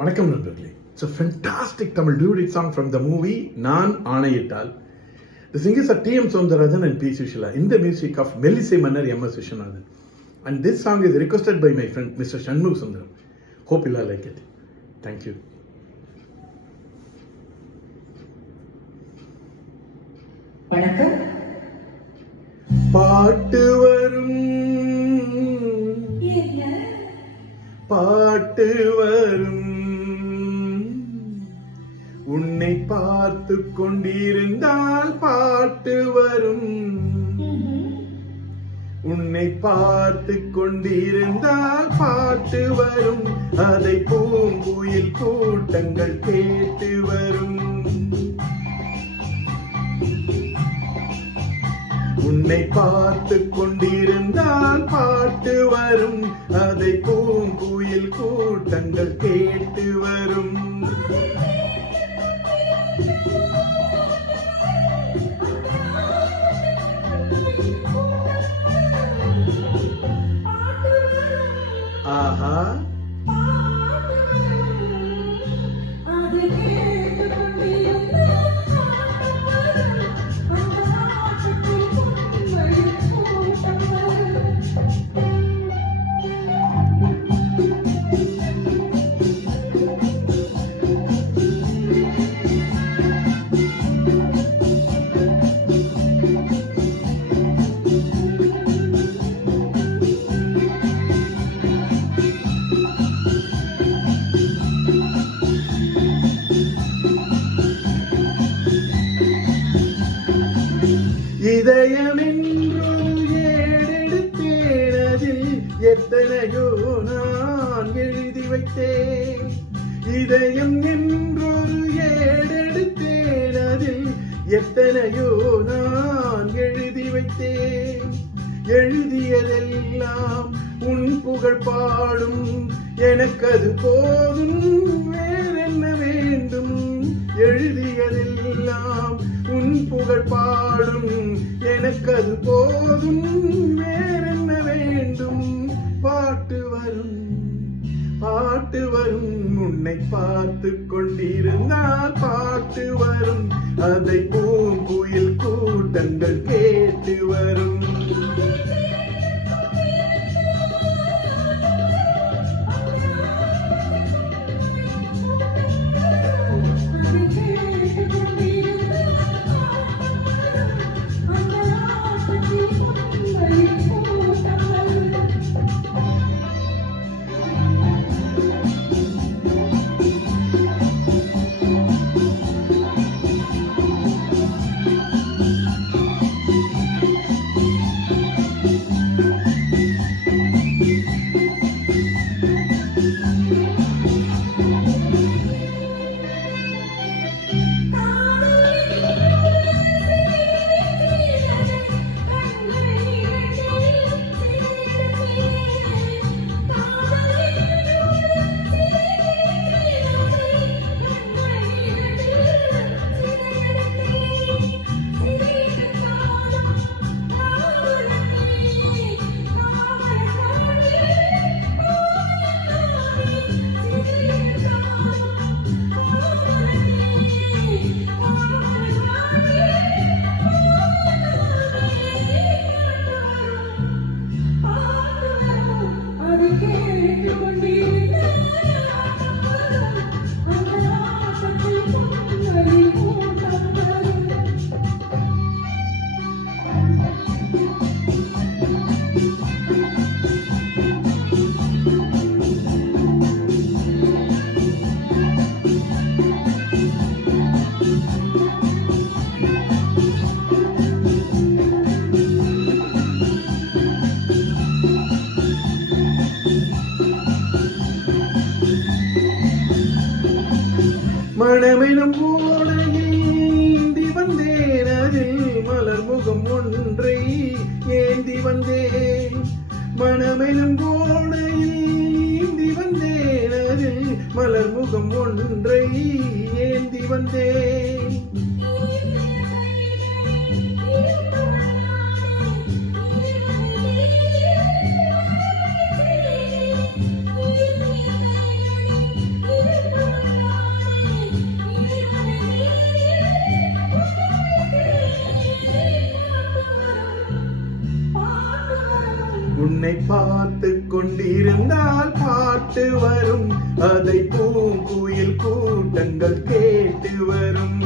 வணக்கம் நண்பர்களே. It's a fantastic Tamil duet song from the movie நான் ஆணையிட்டால். The singers are T.M. Soundarajan and P. Sushila in the music of Melissai Mannar M.S. Vishwanathan. And this song is requested by my friend Mr. Shanmugh Sundaram. Hope you all like it. Thank you. வணக்கம். பாட்டு வரும் பாட்டு வரும் உன்னை பார்த்து கொண்டிருந்தால் பாட்டு வரும் உன்னை பார்த்து கொண்டிருந்தால் பாட்டு வரும் அதை பூங்குயில் கூட்டங்கள் கேட்டு வரும் உன்னை பார்த்து கொண்டிருந்தால் பாட்டு வரும் அதை பூங்குயில் கூட்டங்கள் கேட்டு வரும் ஆஹா இதயமென்றொரு ஏடெடுத்தேன் அதில் எத்தனையோ நான் எழுதி வைத்தேன் இதயம் என்றொரு ஏடெடுத்தேன் அதில் எத்தனையோ நான் எழுதி வைத்தேன் எழுதியதெல்லாம் உன் புகழ் பாடும் எனக்கது போதும் வேறென்ன வேண்டும் எழுதியதெல்லாம் உன் புகழ் பாடும் எனக்கது போதும் வேறென்ன வேண்டும் பாட்டு வரும் பாட்டு வரும் உன்னை பார்த்து கொண்டிருந்தால் பாட்டு வரும் அதை பூங்குயில் கூட்டங்கள் கேட்டு வரும் மனமெனும் ஓடையில் நீந்தி வந்தேன் அதில் மலர் முகம் ஒன்றை ஏந்தி வந்தேன் மனமெனும் ஓடையில் நீந்தி வந்தேன் அதில் மலர் முகம் ஒன்றை ஏந்தி வந்தேன் உன்னை பார்த்து கொண்டிருந்தால் பாட்டு வரும், அதை பூங்குயில் கூட்டங்கள் கேட்டு வரும்.